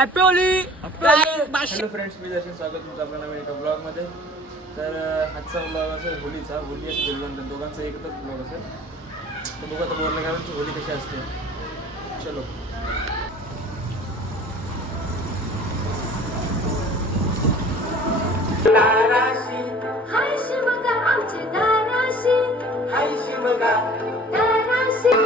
Happy Holy. Hello friends, मी दर्शन, स्वागत तुमचं आपल्या नवीन एका ब्लॉगमध्ये. तर आजचा ब्लॉग असेल होलीचा. होली असेल दुर्गंध दोघांचा एकच ब्लॉग असेल. तर बघू आता बोलणं घालून होली कशी असते. चलो. दाराशी हाय शिवगा आमचे दाराशी हाय शिवगा दाराशी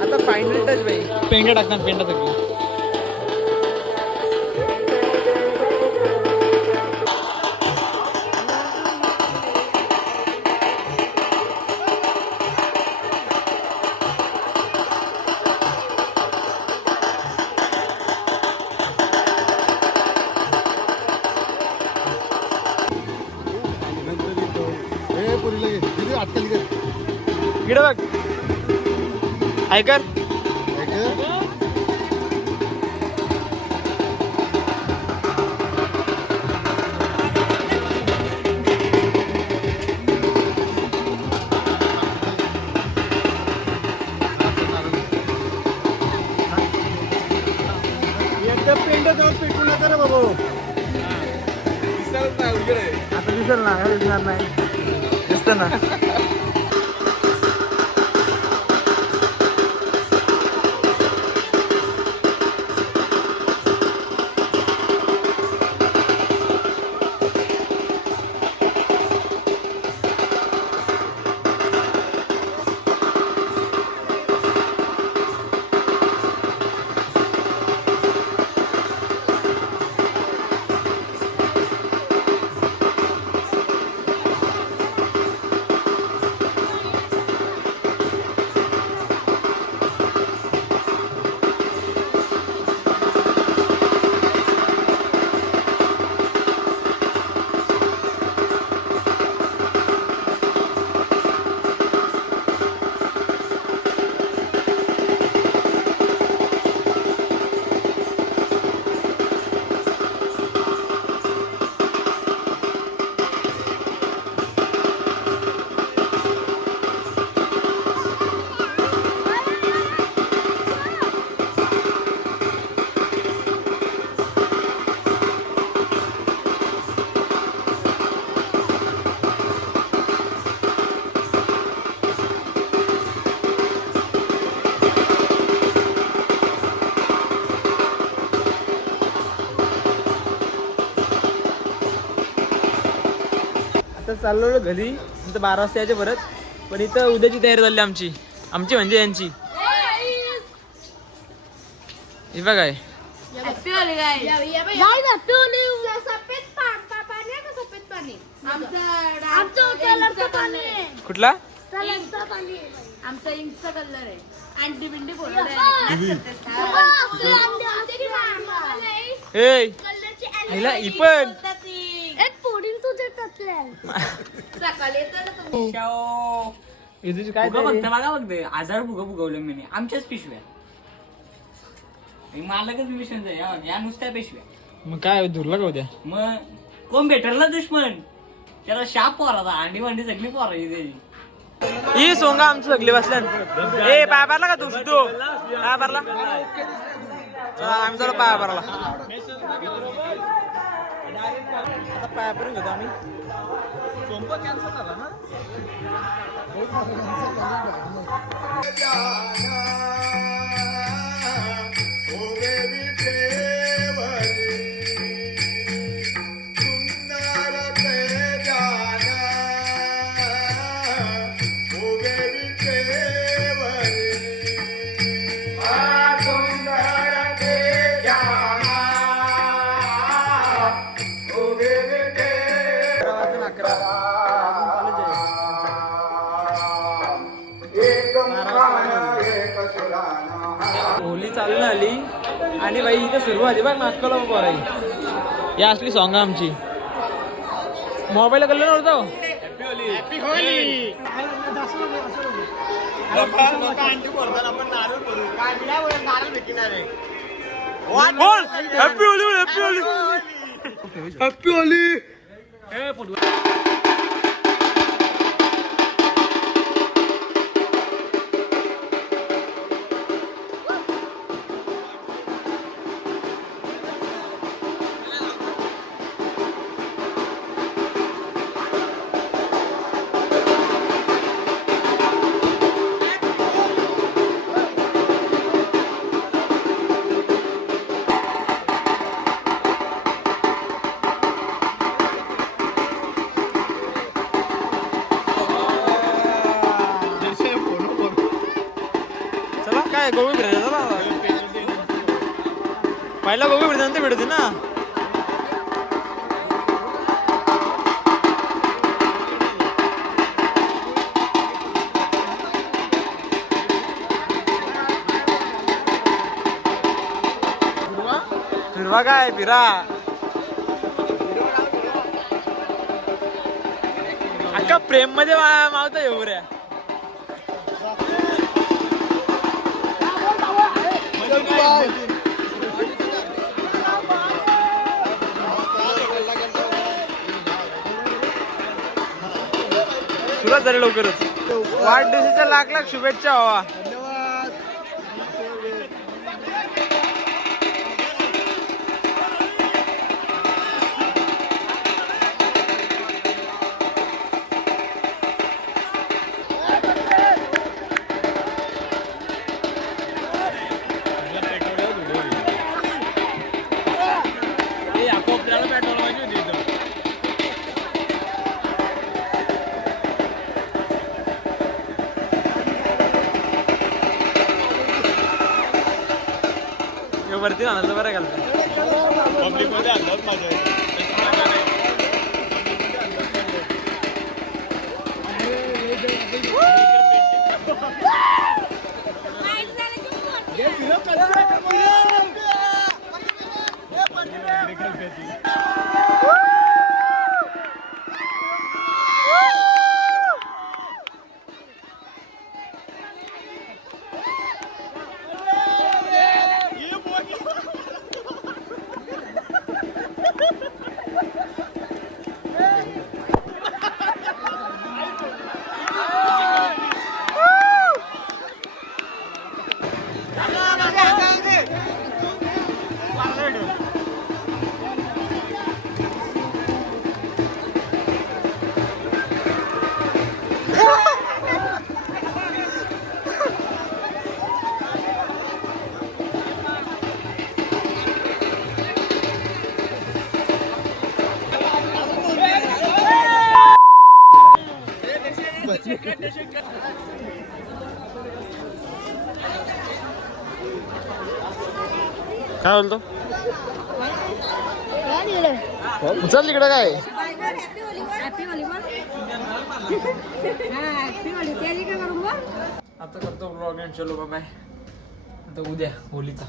आता फायनल टच भाई. पेंडा टाकणार पेंडा सगळी. इकडे बघ. ऐकर पेंड जाऊन पेटू नका रे बाबू. आता दिसेल ना, दिसणार नाही. दिसत ना. आता चाललो घरी. इथं 12 वाजता यायचे परत. पण इथं उद्याची तयारी झाली आमची. आमची म्हणजे यांची. हे बघाय happy Holy guys. Happy Holy. सफेद पाणी का सफेद पाणी आमचं कलरचं पाणी आहे. कुठला कलरचं पाणी आमचा इंकचा कलर आहे. अंटी बिंडी बोलतो ए हिला ही पण एक पोडीन तुझे टचले सकाळी येतो ना तुम्ही. इथेच काय फुगं बघते बघा बघते 1000 फुगं फुगवलं मी आमच्याच पिशव्या. मालकच मिशनचा या नुसत्या पिशव्या. मग काय धुरला का उद्या. मग कोण भेटल ना दुश्मन. त्याला शाप पोराचा अंडी भांडी सगळी पोराची त्याची. ही सोंगा आमची सगळी बसल्या. ए पाय भरला का तू सिद्धू. पाय भरला. चला आम्ही चला पाय भरला. आता पाय भरून घेतो आम्ही. कॅन्सल झाला ना. होली चालून आली आणि बाई इथे सुरुवात आहे बघ नाटकाला बरं या असली सॉंग आमची मोबाईल कळलं नव्हतं happy Holy happy Holy happy Holy चला काय गोबी भेटत चला पहिला गोबी भेटत भेटते ना फिरवा काय फिरा अक्का प्रेम मध्ये मावता येऊ रे सुरुवात झाली लवकरच वाढदिवसाच्या लाख लाख शुभेच्छा व्हावा वरती आणलं बरं घालतो पब्लिक मध्ये आणलं माझ्या काय बोलतो चल तिकडं काय आता करतो ब्लॉग एंड चलो बाय आता उद्या होलीचा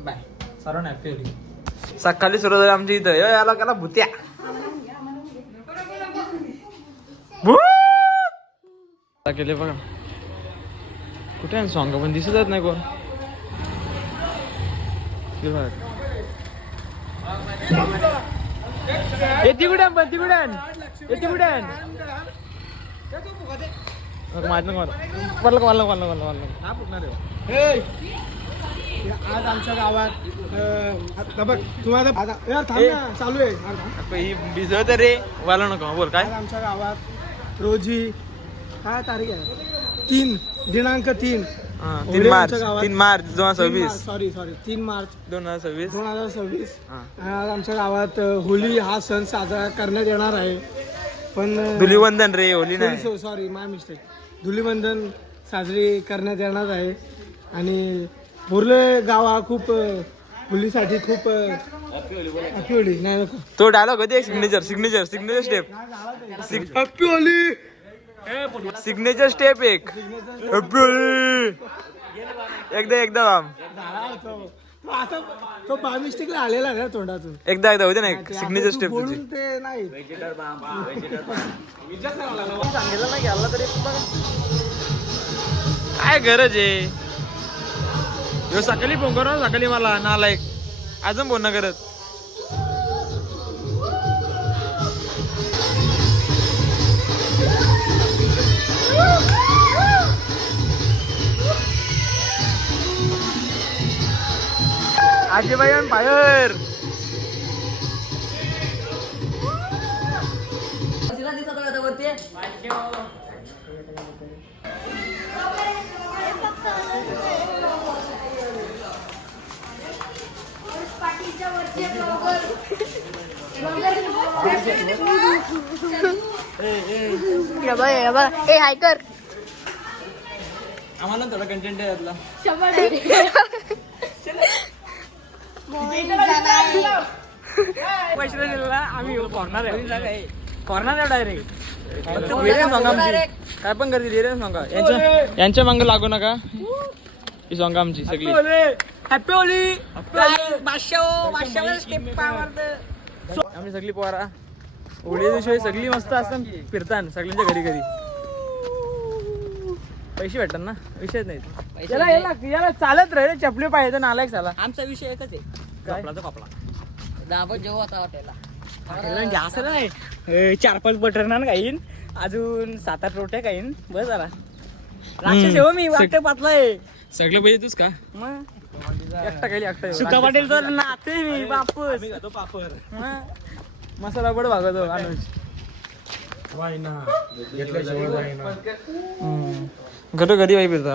बाय सर्वांना हॅपी होली सकाळी सुरू झाली आमच्या इथं याला त्याला भुत्या केले बघा कुठे आहे सॉंग पण दिसतच नाही कोण येते कुठे पण ती कुठे येते कुठे आज आमच्या गावात तुम्हाला चालू आहे भिजवत रे वाला नको बोल काय आमच्या गावात रोजी काय तारीख आहे 3 दिनांक 3 3 मार्च 2026 सॉरी 3 मार्च 2026 आज आमच्या गावात होली हा सण साजरा करण्यात येणार आहे पण धुलीवंदन रे होली नाही सॉरी माय मिस्टेक धुलीवंदन साजरी करण्यात येणार आहे आणि बोर्ले गाव हा खूप होलीसाठी खूप हॅपी होली नाही तो डायलॉग होते signature step happy Holy signature step एक एकदा बाम तो असं तो बाय मिस्टेकला आलेला ना तोंडातून एकदा होते ना सिग्नेचर स्टेप बोलून ते नाही सांगितलं ना घ्यायला तरी काय गरज आहे ह्यो सकाळी फोन करू ना सकाळी मला नालायक अजून फोन न करत आजीबाई बाहेर ए हाय कर आम्हाला थोडा कंटेंट आहे यातला पैसे दिलेला आम्ही कॉर्नर आहे कॉर्नर आहे डायरेक्ट काय पण करतील हिरे सांगा यांच्या मांग लागू नका ही सॉंग आमची सगळी हॅपी होली आम्ही सगळी पोरा होळी दिवशी सगळी मस्त असतात फिरतान सगळ्यांच्या घरी घरी पैसे भेटतात ना विषयच नाही याला चालत रे चपले पाहिजे नालायक झाला आमचा विषय एकच आहे कपडा तो कपडा दाबत जेव्हा आता हॉटेलला असं नाही 4-5 बटर नान खाईन अजून 7-8 रोट्या खाईन बस जरा राक्षस हो मी वाटतं पातलाय सगळं पाहिजे तूच का मग एकटा खाली एकटा सुका पाटील तर नाचते मी बापूस मसाला बड भागवतो अनुज घरो घरी वाई फिरता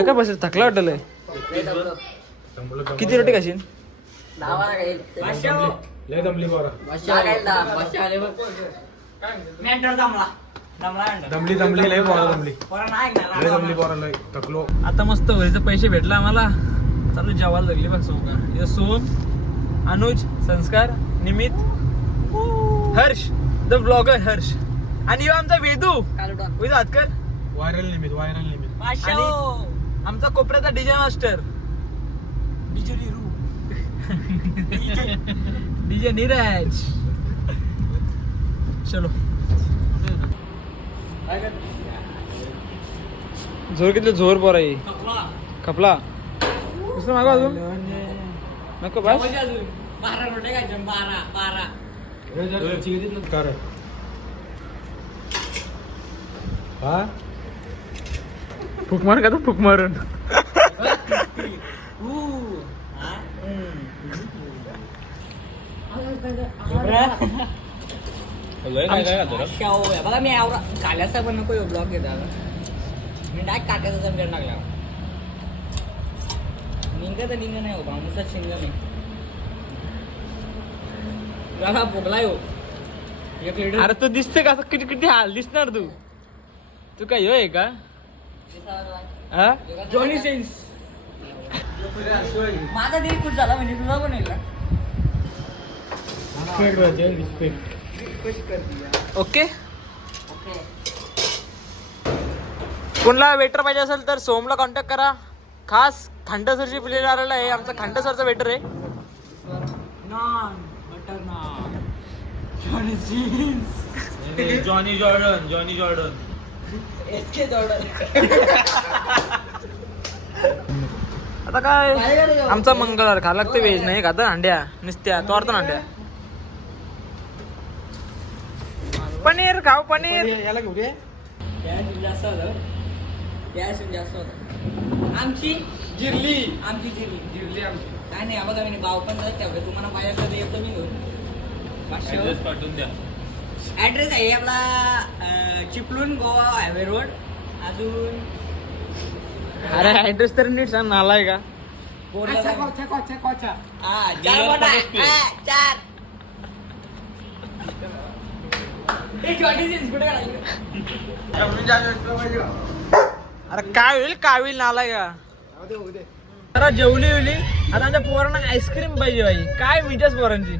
एका बस थकला वाटलंय किती रोटी खाशील आता मस्त होळीचे पैसे भेटला आम्हाला चालू जेवायला लागली बघ सोम सोम अनुज संस्कार निमित हर्ष द ब्लॉगर हर्ष आणि आमचा वेदू वेदू हातकर व्हायरल निमित आणि आमचा कोपऱ्याचा डीजे मास्टर डीजे नीरज चलो जोर किती जोर पोर आहे खपला दुसरं मागवा अजून नको बस 12 रोट्या खायच्या 12 फुक मार का तू फुक मारून बघा मी काल्याचा पण नको ब्लॉग घेता मी डायरेक्ट काट्याचा समजायला लागला निंग नाही हो माणूसा शिंग नाही बघा भोगलाय हो एक लीटर अरे तू दिसते का किती किती हाल दिसणार तू काय आहे का हा जॉनी सेन्स माझा देश खुश झाला म्हणजे तुझा पण येईल ओके कोणला वेटर पाहिजे असेल तर सोमला कॉन्टॅक्ट करा खास खांडसरची प्लेयर आलेला आहे आमचा खांडसरचा वेटर आहे नॉन बटर नॉन जॉनी सेन्स जॉनी जॉर्डन एसके जॉर्डन आता काय आमचा मंगळवार खा लागते व्हेज नाही खाता अंड्या नुसत्या तोरतो अंड्या पनीर खाऊ पनीर याला घेऊ रे जास्त होतं जास्त होतं आमची जिरली आमची जिरली आमची काय नाही बघा मी भाव पण जात ठेवले तुम्हाला पाहिजे तर येतो मी घेऊन पाठवून द्या ऍड्रेस आहे आपला चिपळूण गोवा हायवे रोड अजून अरे ऍड्रेस तर नीट सांग नालाय का हा 4 बोट आहे 4 अरे काय होईल नालाय का जरा जेवली आता आमच्या पोरांना आईस्क्रीम पाहिजे बाई काय मिठाच पोरांची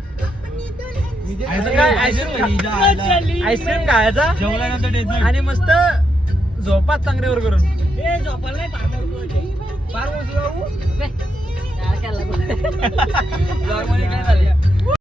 आईस्क्रीम खायचा जेवल्यानंतर आणि मस्त झोपात चांगल्यावर करून झोपायला नाही फार काय झालं